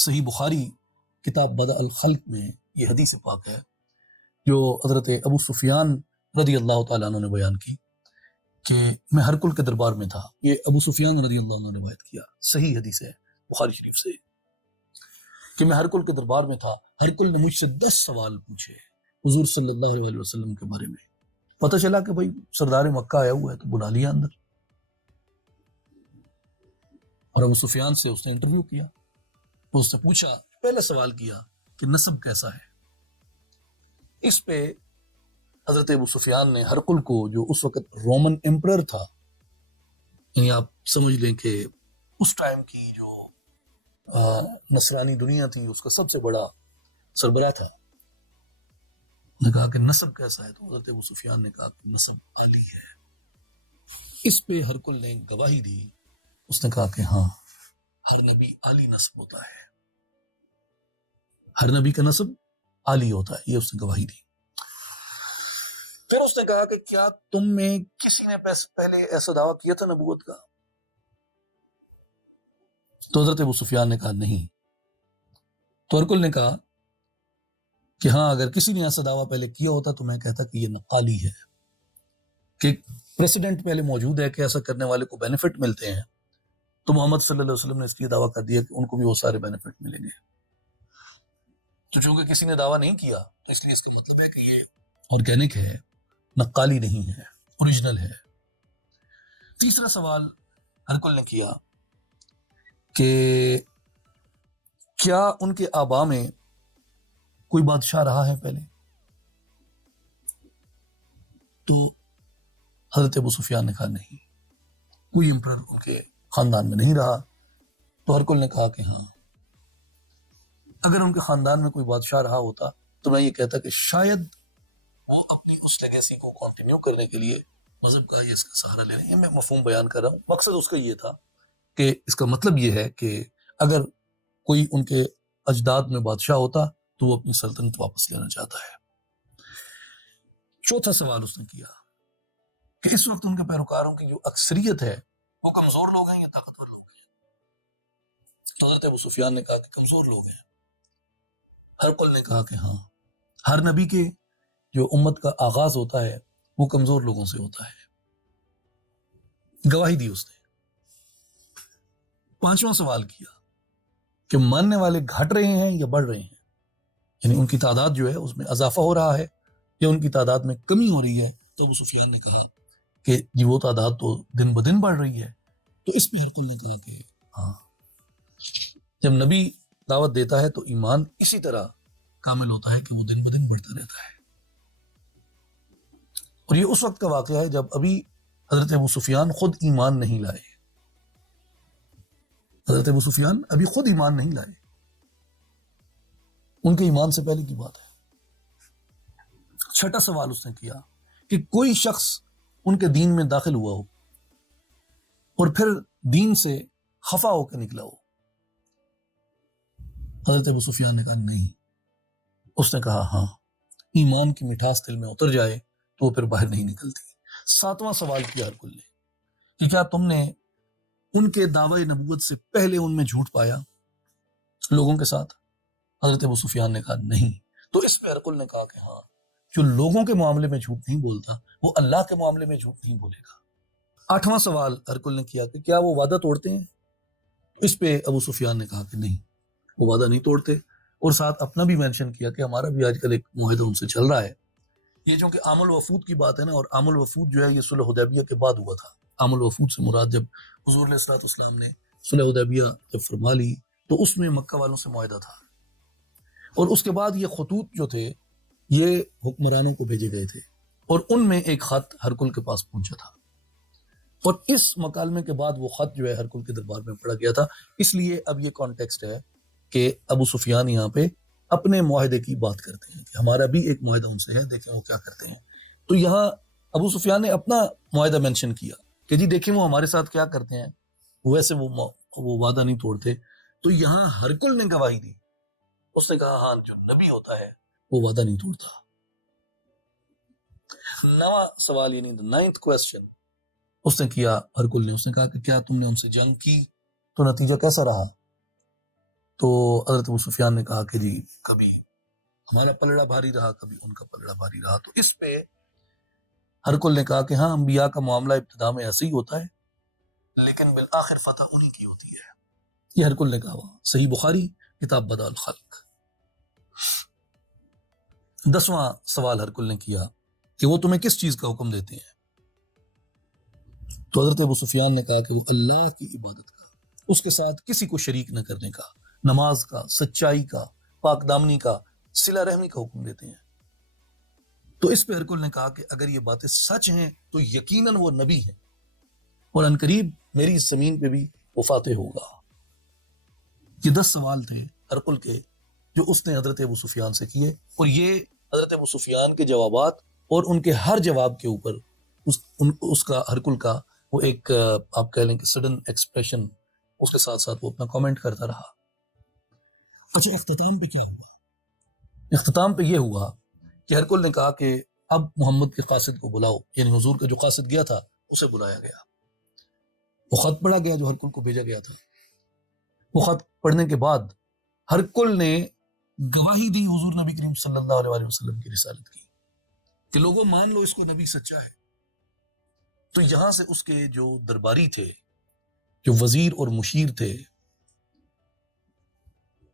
صحیح بخاری کتاب بدء الخلق میں یہ حدیث پاک ہے جو حضرت ابو سفیان رضی اللہ تعالیٰ عنہ نے بیان کی کہ میں ہرکل کے دربار میں تھا. یہ ابو سفیان رضی اللہ عنہ نے روایت کیا، صحیح حدیث ہے بخاری شریف سے، کہ میں ہرکل کے دربار میں تھا. ہرکل نے مجھ سے 10 سوال پوچھے حضور صلی اللہ علیہ وسلم کے بارے میں. پتہ چلا کہ بھائی سردار مکہ آیا ہوا ہے تو بلا لیا اندر، اور ابو سفیان سے اس نے انٹرویو کیا. اس نے پوچھا، پہلے سوال کیا کہ نسب کیسا ہے. اس پہ حضرت ابو سفیان نے ہرقل کو، جو اس وقت رومن ایمپرر تھا، یعنی آپ سمجھ لیں کہ اس ٹائم کی جو نصرانی دنیا تھی اس کا سب سے بڑا سربراہ تھا، نے کہا کہ نسب کیسا ہے. تو حضرت ابو سفیان نے کہا کہ نسب عالی ہے. اس پہ ہرقل نے گواہی دی. اس نے کہا کہ ہاں، ہر نبی عالی نسب ہوتا ہے، ہر نبی کا نسب عالی ہوتا ہے. یہ اس نے گواہی دی. پھر اس نے کہا کہ کیا تم میں کسی نے پہلے ایسا دعویٰ کیا تھا نبوت کا؟ تو حضرت ابو سفیان نے کہا نہیں. تو ہرقل نے کہا کہ ہاں، اگر کسی نے ایسا دعویٰ پہلے کیا ہوتا تو میں کہتا کہ یہ نقالی ہے، کہ پریسیڈنٹ پہلے موجود ہے کہ ایسا کرنے والے کو بینیفٹ ملتے ہیں، تو محمد صلی اللہ علیہ وسلم نے اس لیے دعویٰ کر دیا کہ ان کو بھی وہ سارے بینیفٹ ملیں گے. تو چونکہ کسی نے دعویٰ نہیں کیا تو اس لیے اس کا مطلب ہے کہ یہ آرگینک ہے، نقالی نہیں ہے، اوریجنل ہے. تیسرا سوال ہرقل نے کیا کہ کیا ان کے آبا میں کوئی بادشاہ رہا ہے پہلے؟ تو حضرت ابو سفیان نے کہا نہیں، کوئی امپرر ان کے خاندان میں نہیں رہا. تو ہرقل نے کہا کہ ہاں، اگر ان کے خاندان میں کوئی بادشاہ رہا ہوتا تو میں یہ کہتا کہ شاید وہ اپنی اس لیگیسی کو کنٹینیو کرنے کے لیے مذہب کا یا اس کا سہارا لے رہے ہیں. میں مفہوم بیان کر رہا ہوں، مقصد اس کا یہ تھا کہ اس کا مطلب یہ ہے کہ اگر کوئی ان کے اجداد میں بادشاہ ہوتا تو وہ اپنی سلطنت واپس لینا چاہتا ہے. چوتھا سوال اس نے کیا کہ اس وقت ان کے پیروکاروں کی جو اکثریت ہے وہ کمزور لوگ ہیں یا طاقتور لوگ ہیں؟ تو حضرت ابو سفیان نے کہا کہ کمزور لوگ ہیں. ہرقل نے کہا کہ ہاں، ہر نبی کے جو امت کا آغاز ہوتا ہے وہ کمزور لوگوں سے ہوتا ہے. گواہی دی اس نے. پانچواں سوال کیا کہ ماننے والے گھٹ رہے ہیں یا بڑھ رہے ہیں، یعنی ان کی تعداد جو ہے اس میں اضافہ ہو رہا ہے یا ان کی تعداد میں کمی ہو رہی ہے. تو ابو سفیان نے کہا کہ جی وہ تعداد تو دن بدن بڑھ رہی ہے. تو اس میں ہرقل نے کہا کہ ہاں، جب نبی دعوت دیتا ہے تو ایمان اسی طرح کامل ہوتا ہے کہ وہ دن بدن بڑھتا رہتا ہے. اور یہ اس وقت کا واقعہ ہے جب ابھی حضرت ابو سفیان خود ایمان نہیں لائے. حضرت ابو سفیان ابھی خود ایمان نہیں لائے، ان کے ایمان سے پہلے کی بات ہے. چھٹا سوال اس نے کیا کہ کوئی شخص ان کے دین میں داخل ہوا ہو اور پھر دین سے خفا ہو کے نکلا ہو. حضرت ابو سفیان نے کہا نہیں. اس نے کہا ہاں، ایمان کی مٹھاس دل میں اتر جائے تو وہ پھر باہر نہیں نکلتی. ساتواں سوال کیا ہرقل نے کہ کیا تم نے ان کے دعوی نبوت سے پہلے ان میں جھوٹ پایا لوگوں کے ساتھ؟ حضرت ابو سفیان نے کہا نہیں. تو اس پہ ہرقل نے کہا کہ ہاں، جو لوگوں کے معاملے میں جھوٹ نہیں بولتا وہ اللہ کے معاملے میں جھوٹ نہیں بولے گا. آٹھواں سوال ہرقل نے کیا کہ کیا وہ وعدہ توڑتے ہیں؟ اس پہ ابو سفیان نے کہا کہ نہیں، وہ وعدہ نہیں توڑتے، اور ساتھ اپنا بھی مینشن کیا کہ ہمارا بھی آج کل ایک معاہدہ ان سے چل رہا ہے. یہ جو کہ عام الوفود کی بات ہے نا، اور عام الوفود جو ہے یہ صلح حدیبیہ کے بعد ہوا تھا. عام الوفود سے مراد جب حضور علیہ الصلوۃ والسلام نے صلح حدیبیہ جب فرما لی تو اس میں مکہ والوں سے معاہدہ تھا، اور اس کے بعد یہ خطوط جو تھے یہ حکمرانوں کو بھیجے گئے تھے، اور ان میں ایک خط ہرقل کے پاس پہنچا تھا، اور اس مکالمے کے بعد وہ خط جو ہے ہرقل کے دربار میں پڑھا گیا تھا. اس لیے اب یہ کانٹیکسٹ ہے کہ ابو سفیان یہاں پہ اپنے معاہدے کی بات کرتے ہیں کہ ہمارا بھی ایک معاہدہ ان سے ہے، دیکھیں وہ کیا کرتے ہیں. تو یہاں ابو سفیان نے اپنا معاہدہ مینشن کیا کہ جی دیکھیں وہ ہمارے ساتھ کیا کرتے ہیں، ویسے وہ وعدہ نہیں توڑتے. تو یہاں ہرقل نے گواہی دی. اس نے کہا ہاں، جو نبی ہوتا ہے وہ وعدہ نہیں توڑتا. نواں سوال یعنی نائنتھ کوسچن اس نے کیا ہرقل نے. اس نے کہا کہ کیا تم نے ان سے جنگ کی تو نتیجہ کیسا رہا؟ تو حضرت ابو سفیان نے کہا کہ جی کبھی ہمارا پلڑا بھاری رہا، کبھی ان کا پلڑا بھاری رہا. تو اس پہ ہرقل نے کہا کہ ہاں انبیاء کا معاملہ ابتدا میں ایسے ہی ہوتا ہے لیکن بالآخر فتح انہی کی ہوتی ہے. یہ ہرقل نے کہا. صحیح بخاری کتاب بدء الخلق. 10واں سوال ہرقل نے کیا کہ وہ تمہیں کس چیز کا حکم دیتے ہیں؟ تو حضرت ابو سفیان نے کہا کہ وہ اللہ کی عبادت کا، اس کے ساتھ کسی کو شریک نہ کرنے کا، نماز کا، سچائی کا، پاک دامنی کا، صلہ رحمی کا حکم دیتے ہیں. تو اس پہ ہرقل نے کہا کہ اگر یہ باتیں سچ ہیں تو یقیناً وہ نبی ہیں اور عنقریب میری اس زمین پہ بھی وہ فاتح ہوگا. یہ 10 سوال تھے ہرقل کے جو اس نے حضرت ابو سفیان سے کیے، اور یہ حضرت ابو سفیان کے جوابات اور ان کے ہر جواب کے اوپر اس کا ہرقل کا وہ ایک آپ کہہ لیں کہ سڈن ایکسپریشن، اس کے ساتھ ساتھ وہ اپنا کامنٹ کرتا رہا. اچھا اختتام پہ کیا ہوا؟ اختتام پہ یہ ہوا کہ ہرقل نے کہا کہ اب محمد کے قاصد کو بلاؤ، یعنی حضور کا جو قاصد گیا تھا اسے بلایا گیا. وہ خط پڑھا گیا جو ہرقل کو بھیجا گیا تھا. وہ خط پڑھنے کے بعد ہرقل نے گواہی دی حضور نبی کریم صلی اللہ علیہ وسلم کی رسالت کی کہ لوگوں مان لو اس کو نبی سچا ہے. تو یہاں سے اس کے جو درباری تھے، جو وزیر اور مشیر تھے،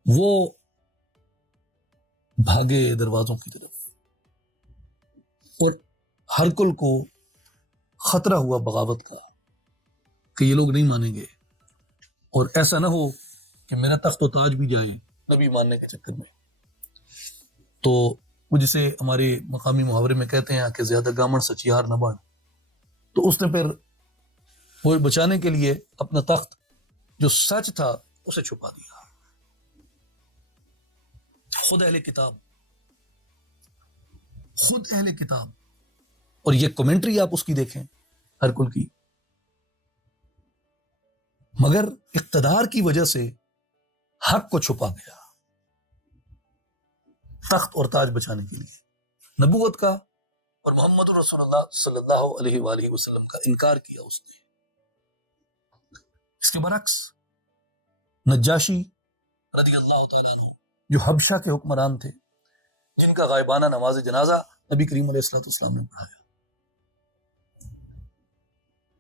وہ بھاگے دروازوں کی طرف، اور ہرقل کو خطرہ ہوا بغاوت کا کہ یہ لوگ نہیں مانیں گے اور ایسا نہ ہو کہ میرا تخت و تاج بھی جائیں نبی ماننے کے چکر میں. تو وہ جسے ہمارے مقامی محاورے میں کہتے ہیں کہ زیادہ گامن سچیار نہ بن، تو اس نے پھر وہ بچانے کے لیے اپنا تخت جو سچ تھا اسے چھپا دیا. خود اہل کتاب، اور یہ کمنٹری آپ اس کی دیکھیں ہرقل کی، مگر اقتدار کی وجہ سے حق کو چھپا گیا تخت اور تاج بچانے کے لیے. نبوت کا اور محمد رسول اللہ صلی اللہ علیہ وآلہ وسلم کا انکار کیا اس نے. اس کے برعکس نجاشی رضی اللہ تعالیٰ عنہ جو حبشہ کے حکمران تھے، جن کا غائبانہ نماز جنازہ نبی کریم علیہ السلام نے پڑھایا.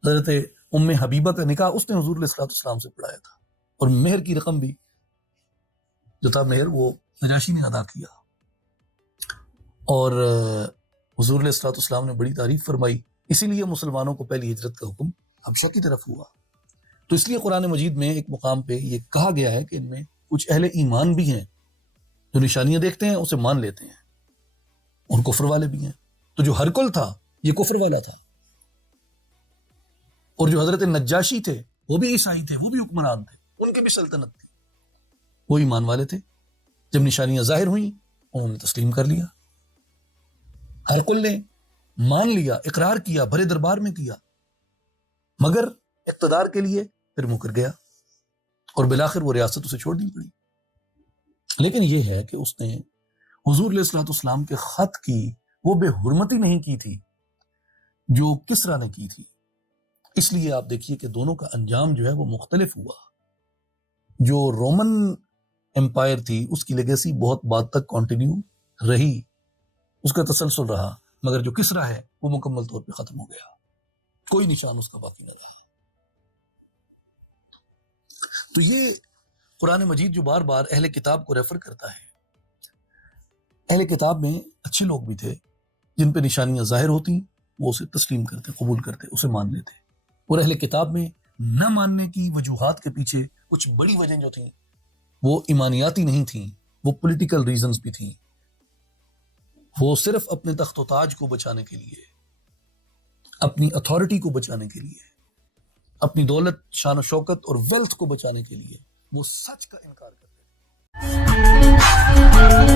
حضرت ام حبیبہ کا نکاح اس نے حضور علیہ السلام سے پڑھایا تھا، اور مہر کی رقم بھی جو تھا مہر وہ نجاشی نے ادا کیا. اور حضور علیہ السلام نے بڑی تعریف فرمائی، اسی لیے مسلمانوں کو پہلی ہجرت کا حکم حبشہ کی طرف ہوا. تو اس لیے قرآن مجید میں ایک مقام پہ یہ کہا گیا ہے کہ ان میں کچھ اہل ایمان بھی ہیں جو نشانیاں دیکھتے ہیں اسے مان لیتے ہیں، اور کفر والے بھی ہیں. تو جو ہرقل تھا یہ کفر والا تھا، اور جو حضرت نجاشی تھے وہ بھی عیسائی تھے، وہ بھی حکمران تھے، ان کی بھی سلطنت تھی، وہ ایمان والے تھے. جب نشانیاں ظاہر ہوئیں انہوں نے تسلیم کر لیا. ہرقل نے مان لیا، اقرار کیا، بھرے دربار میں کیا، مگر اقتدار کے لیے پھر مکر گیا اور بالآخر وہ ریاست اسے چھوڑنی پڑی. لیکن یہ ہے کہ اس نے حضور علیہ السلام کے خط کی وہ بے حرمتی نہیں کی تھی جو کسریٰ نے کی تھی. اس لیے آپ دیکھیے کہ دونوں کا انجام جو ہے وہ مختلف ہوا. جو رومن امپائر تھی اس کی لیگیسی بہت بعد تک کنٹینیو رہی، اس کا تسلسل رہا، مگر جو کسریٰ ہے وہ مکمل طور پہ ختم ہو گیا، کوئی نشان اس کا باقی نہ رہا. تو یہ قرآن مجید جو بار بار اہل کتاب کو ریفر کرتا ہے، اہل کتاب میں اچھے لوگ بھی تھے جن پہ نشانیاں ظاہر ہوتی وہ اسے تسلیم کرتے، قبول کرتے، اسے مان لیتے. اور اہل کتاب میں نہ ماننے کی وجوہات کے پیچھے کچھ بڑی وجہیں جو تھیں وہ ایمانیاتی نہیں تھیں، وہ پولیٹیکل ریزنز بھی تھیں. وہ صرف اپنے تخت و تاج کو بچانے کے لیے، اپنی اتھارٹی کو بچانے کے لیے، اپنی دولت، شان و شوکت اور ویلتھ کو بچانے کے لیے وہ سچ کا انکار کرتے تھے.